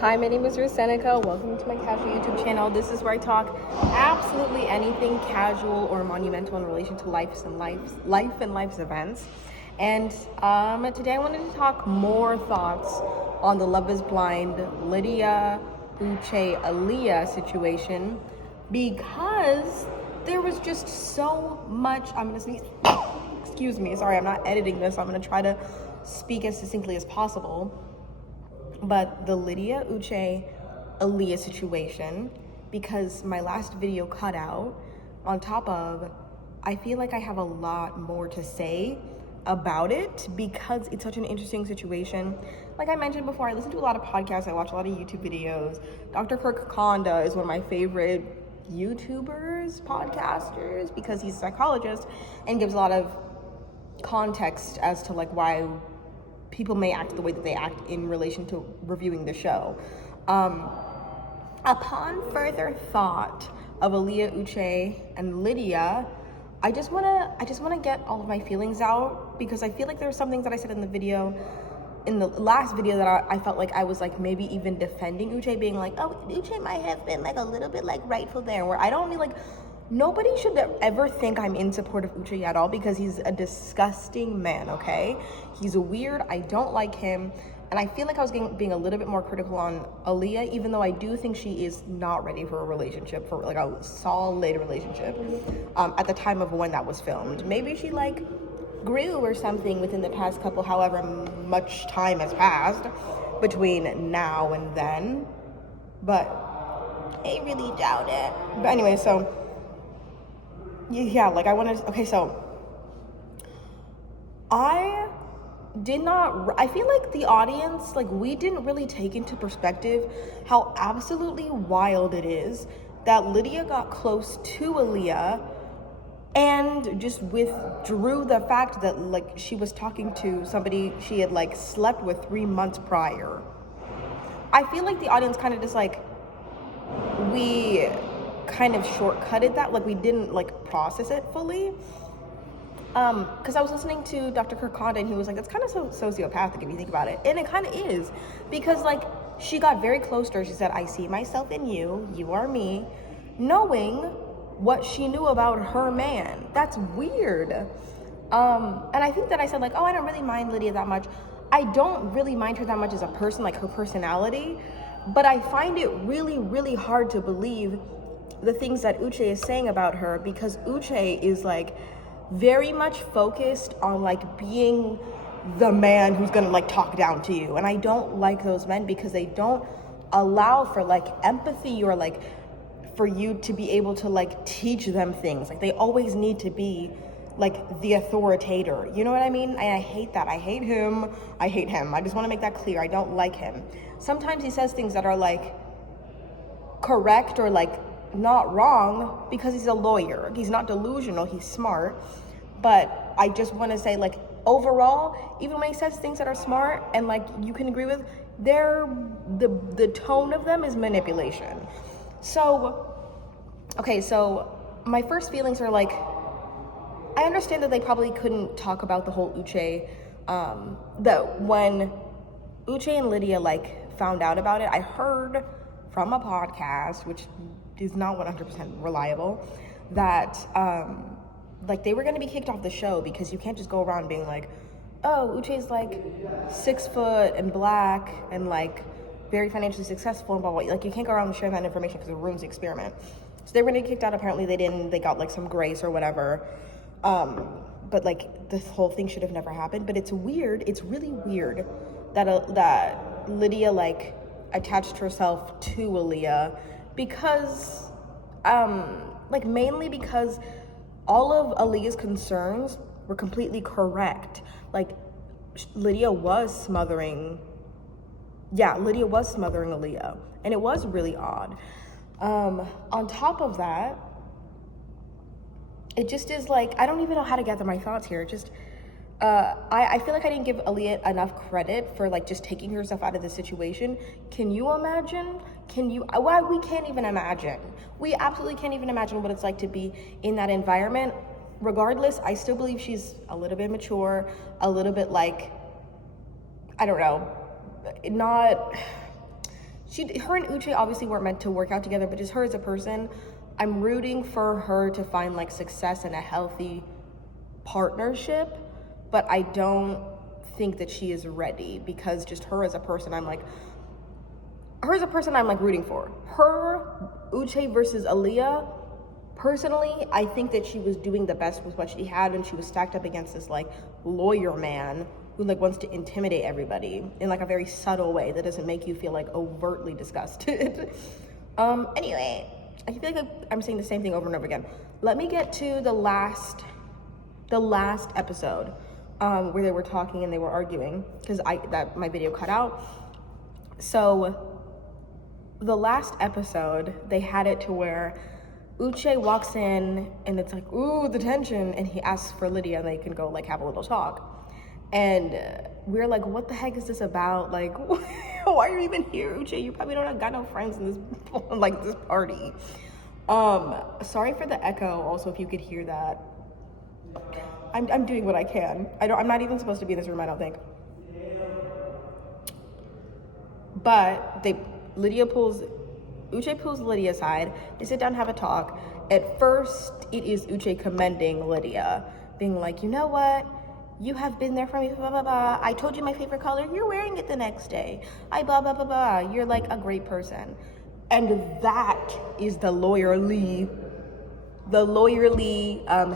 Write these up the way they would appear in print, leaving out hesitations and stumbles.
Hi, my name is Ruth Seneca. Welcome to my casual YouTube channel. This is where I talk absolutely anything casual or monumental in relation to life and life's events. And today I wanted to talk more thoughts on the Love is Blind Lydia Uche Aaliyah situation, because there was just so much. I'm gonna sneeze. Excuse me. Sorry, I'm not editing this. I'm gonna try to speak as succinctly as possible. But the Lydia Uche Aaliyah situation, because my last video cut out, on top of, I feel like I have a lot more to say about it because it's such an interesting situation. Like I mentioned before, I listen to a lot of podcasts, I watch a lot of YouTube videos. Dr. Kirk Konda is one of my favorite YouTubers, podcasters, because he's a psychologist and gives a lot of context as to like why people may act the way that they act in relation to reviewing the show. Upon further thought of Aaliyah Uche and Lydia, I just wanna get all of my feelings out, because I feel like there were some things that I said in the last video that I felt like I was like maybe even defending Uche, being like, oh, Uche might have been like a little bit like rightful there, where I don't mean like, nobody should ever think I'm in support of Uche at all, because he's a disgusting man, okay? He's weird, I don't like him, and I feel like I was being a little bit more critical on Aaliyah, even though I do think she is not ready for a relationship, for like a solid relationship, at the time of when that was filmed. Maybe she like grew or something within the past couple, however much time has passed between now and then, but I really doubt it. But anyway, so yeah, like okay, so I feel like the audience, like we didn't really take into perspective how absolutely wild it is that Lydia got close to Aaliyah and just withdrew the fact that like she was talking to somebody she had like slept with 3 months prior. I feel like the audience kind of just like, we kind of shortcutted that, like we didn't like process it fully. Because I was listening to Dr. Kirk Konda, and he was like, it's kind of sociopathic if you think about it. And it kind of is, because like she got very close to her. She said, I see myself in you, you are me, knowing what she knew about her man. That's weird. And I think that I said like, oh, I don't really mind Lydia that much. I don't really mind her that much as a person, like her personality, but I find it really, really hard to believe the things that Uche is saying about her, because Uche is like very much focused on like being the man who's gonna like talk down to you, and I don't like those men because they don't allow for like empathy or like for you to be able to like teach them things. Like they always need to be like the authoritator, you know what I mean? And I hate that. I hate him. I just want to make that clear. I don't like him. Sometimes he says things that are like correct or like not wrong because he's a lawyer. He's not delusional, he's smart. But I just want to say, like, overall, even when he says things that are smart and like you can agree with, the tone of them is manipulation. So okay, so my first feelings are like, I understand that they probably couldn't talk about the whole Uche, that when Uche and Lydia like found out about it, I heard from a podcast, which is not 100% reliable, that like they were going to be kicked off the show because you can't just go around being like, oh, Uche's like 6 foot and black and like very financially successful and blah blah. Like you can't go around sharing that information because it ruins the experiment. So they were going to get kicked out. Apparently they didn't. They got like some grace or whatever. But like this whole thing should have never happened. But it's weird. It's really weird that Lydia like attached herself to Aaliyah because like mainly because all of Aaliyah's concerns were completely correct. Like Lydia was smothering Aaliyah, and it was really odd. On top of that, it just is like, I don't even know how to gather my thoughts here. Just I feel like I didn't give Aaliyah enough credit for like just taking herself out of the situation. Can you imagine? Why we can't even imagine. We absolutely can't even imagine what it's like to be in that environment. Regardless, I still believe she's a little bit mature, a little bit like, I don't know, not her and Uche obviously weren't meant to work out together, but just her as a person, I'm rooting for her to find like success and a healthy partnership, but I don't think that she is ready, because just her as a person, I'm like rooting for. Her, Uche versus Aaliyah, personally, I think that she was doing the best with what she had, and she was stacked up against this like lawyer man who like wants to intimidate everybody in like a very subtle way that doesn't make you feel like overtly disgusted. Anyway, I feel like I'm saying the same thing over and over again. Let me get to the last episode where they were talking and they were arguing, because my video cut out. So the last episode, they had it to where Uche walks in and it's like, ooh, the tension, and he asks for Lydia and they can go like have a little talk. And we're like, what the heck is this about? Like, why are you even here, Uche? You probably don't have got no friends in this like this party. Sorry for the echo. Also, if you could hear that, I'm doing what I can. I'm not even supposed to be in this room, I don't think. But Uche pulls Lydia aside. They sit down and have a talk. At first, it is Uche commending Lydia, being like, you know what? You have been there for me, blah, blah, blah. I told you my favorite color. You're wearing it the next day. Blah, blah, blah, blah. You're like a great person. And that is the lawyerly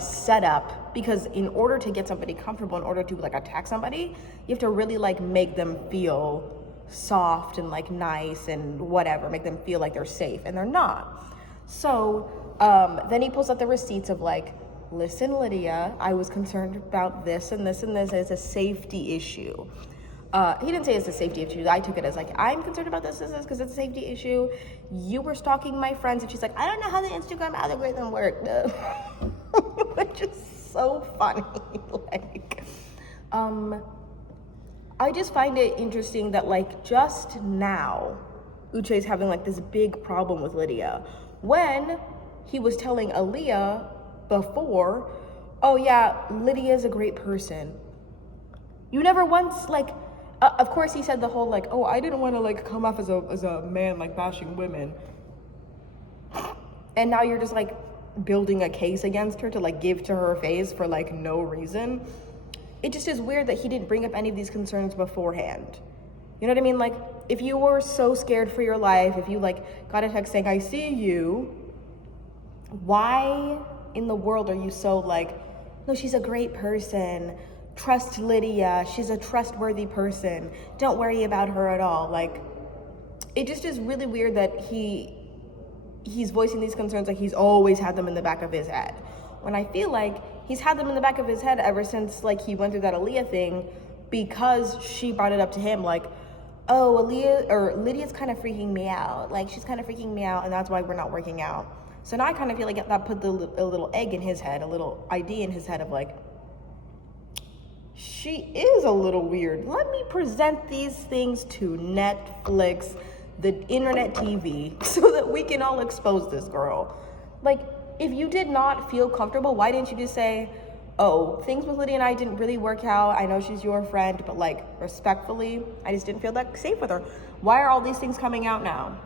setup, because in order to get somebody comfortable, in order to like attack somebody, you have to really like make them feel soft and like nice and whatever, make them feel like they're safe, and they're not. So then he pulls out the receipts of like, listen, Lydia, I was concerned about this and this and this. It's a safety issue. He didn't say it's a safety issue. I took it as like, I'm concerned about this because it's a safety issue. You were stalking my friends. And she's like, I don't know how the Instagram algorithm worked. Which is so funny. Like, I just find it interesting that like just now, Uche's having like this big problem with Lydia, when he was telling Aaliyah before, oh yeah, Lydia's a great person. You never once like, of course he said the whole like, oh, I didn't want to like come off as a man like bashing women. And now you're just like building a case against her to like give to her face for like no reason. It just is weird that he didn't bring up any of these concerns beforehand. You know what I mean? Like, if you were so scared for your life, if you like got a text saying, I see you, why in the world are you so like, no, she's a great person. Trust Lydia. She's a trustworthy person. Don't worry about her at all. Like, it just is really weird that he's voicing these concerns like he's always had them in the back of his head. When I feel like he's had them in the back of his head ever since like he went through that Aaliyah thing, because she brought it up to him like, oh, Lydia's kind of freaking me out. Like, she's kind of freaking me out, and that's why we're not working out. So now I kind of feel like that put a little egg in his head, a little idea in his head of like, she is a little weird. Let me present these things to Netflix, the internet TV, so that we can all expose this girl. Like, if you did not feel comfortable, why didn't you just say, oh, things with Lydia and I didn't really work out. I know she's your friend, but like, respectfully, I just didn't feel that safe with her. Why are all these things coming out now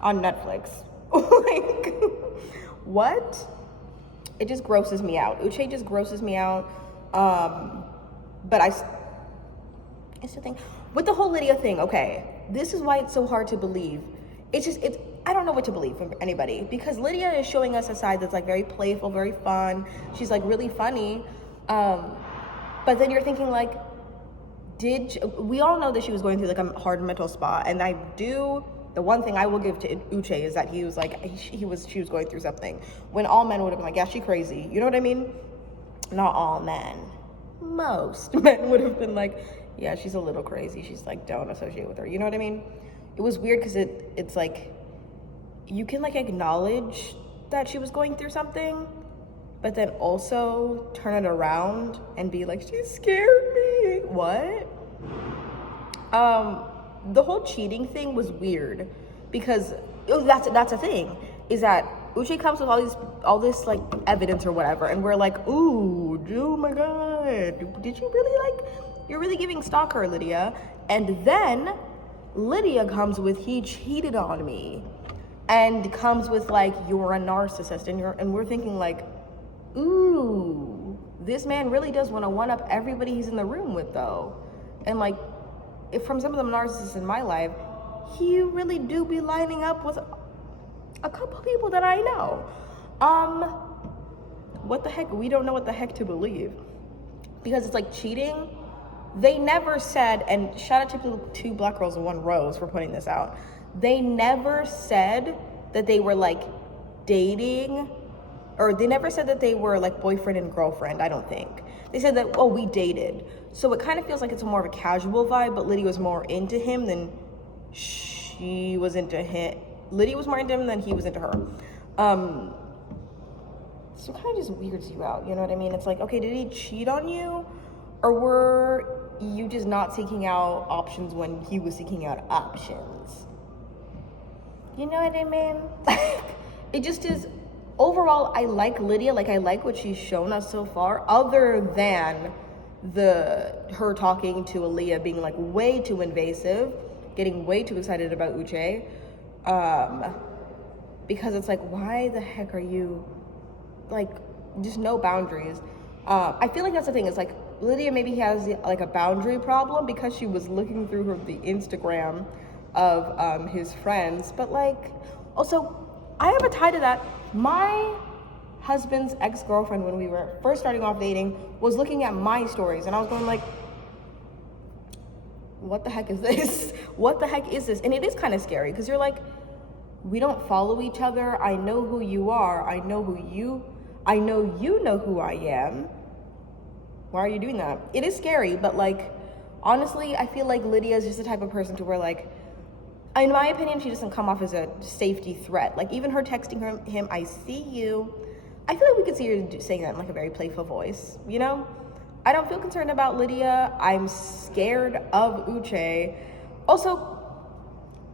on Netflix? Like, what? It just grosses me out. Uche just grosses me out. But it's the thing with the whole Lydia thing. Okay, this is why it's so hard to believe. I don't know what to believe from anybody, because Lydia is showing us a side that's like very playful, very fun. She's like really funny. But then you're thinking like, we all know that she was going through like a hard mental spot, and the one thing I will give to Uche is that he was like, she was going through something, when all men would have been like, yeah, she crazy. You know what I mean? Not all men. Most men would have been like, yeah, she's a little crazy. She's like, don't associate with her. You know what I mean? It was weird because it's like, you can like acknowledge that she was going through something, but then also turn it around and be like, she scared me. What? The whole cheating thing was weird, because that's a thing, is that Uche comes with all this like evidence or whatever, and we're like, ooh, oh my god, did you really you're really giving stalker, Lydia? And then Lydia comes with, he cheated on me, and comes with like, you're a narcissist, and we're thinking like, ooh, this man really does want to one up everybody he's in the room with though. And like, if from some of the narcissists in my life, he really do be lining up with a couple people that I know. What the heck? We don't know what the heck to believe, because it's like cheating. They never said, and shout out to the 2 Black Girls and 1 Rose for putting this out. They never said that they were like dating, or they never said that they were like boyfriend and girlfriend, I don't think. They said that, oh, we dated. So it kind of feels like it's more of a casual vibe, but Lydia was more into him than she was into him. Lydia was more into him than he was into her. So it kind of just weirds you out, you know what I mean? It's like, okay, did he cheat on you? Or were you just not seeking out options when he was seeking out options? You know what I mean? It just is, overall, I like Lydia. Like, I like what she's shown us so far, other than her talking to Aaliyah being like way too invasive, getting way too excited about Uche. Because it's like, why the heck are you, like, just no boundaries. I feel like that's the thing, is like, Lydia maybe has like a boundary problem because she was looking through the Instagram of his friends, but like, also, I have a tie to that. My husband's ex-girlfriend, when we were first starting off dating, was looking at my stories, and I was going like, what the heck is this? What the heck is this? And it is kind of scary, because you're like, we don't follow each other. I know who you are. I know you know who I am. Why are you doing that? It is scary, but like, honestly, I feel like Lydia is just the type of person to where, like, in my opinion, she doesn't come off as a safety threat. Like, even her texting him, I see you, I feel like we could see her saying that in like a very playful voice, you know? I don't feel concerned about Lydia. I'm scared of Uche. Also,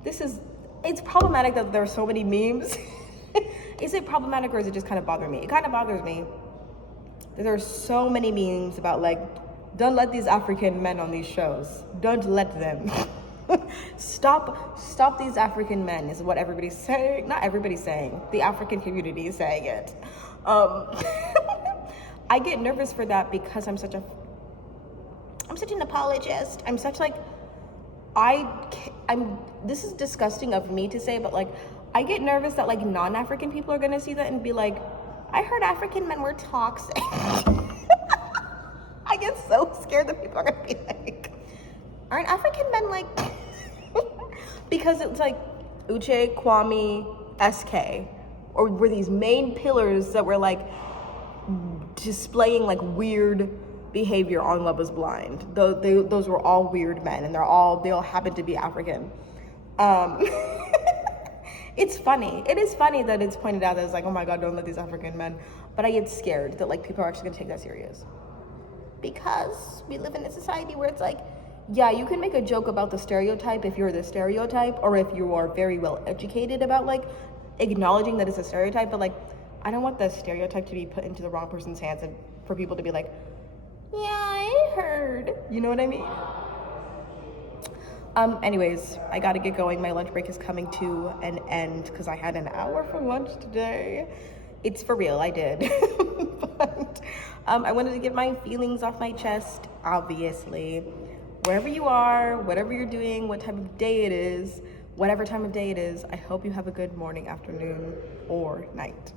it's problematic that there are so many memes. Is it problematic, or is it just kind of bothering me? It kind of bothers me that there are so many memes about like, don't let these African men on these shows. Don't let them. Stop these African men is what everybody's saying. Not everybody's saying. The African community is saying it. I get nervous for that because I'm such an apologist. I'm such like, this is disgusting of me to say, but like, I get nervous that like non-African people are gonna see that and be like, I heard African men were toxic. I get so scared that people are gonna be like, aren't African men like, because it's like Uche, Kwame, SK, or were these main pillars that were like displaying like weird behavior on Love is Blind. Those were all weird men, and they all happen to be African. It's funny. It is funny that it's pointed out that it's like, oh my God, don't let these African men. But I get scared that like people are actually gonna take that serious, because we live in a society where it's like, yeah, you can make a joke about the stereotype if you're the stereotype, or if you are very well educated about like acknowledging that it's a stereotype. But like, I don't want the stereotype to be put into the wrong person's hands and for people to be like, yeah, I heard. You know what I mean? Anyways, I gotta get going. My lunch break is coming to an end because I had an hour for lunch today. It's for real, I did. But I wanted to get my feelings off my chest, obviously. Wherever you are, whatever you're doing, what type of day it is, whatever time of day it is, I hope you have a good morning, afternoon, or night.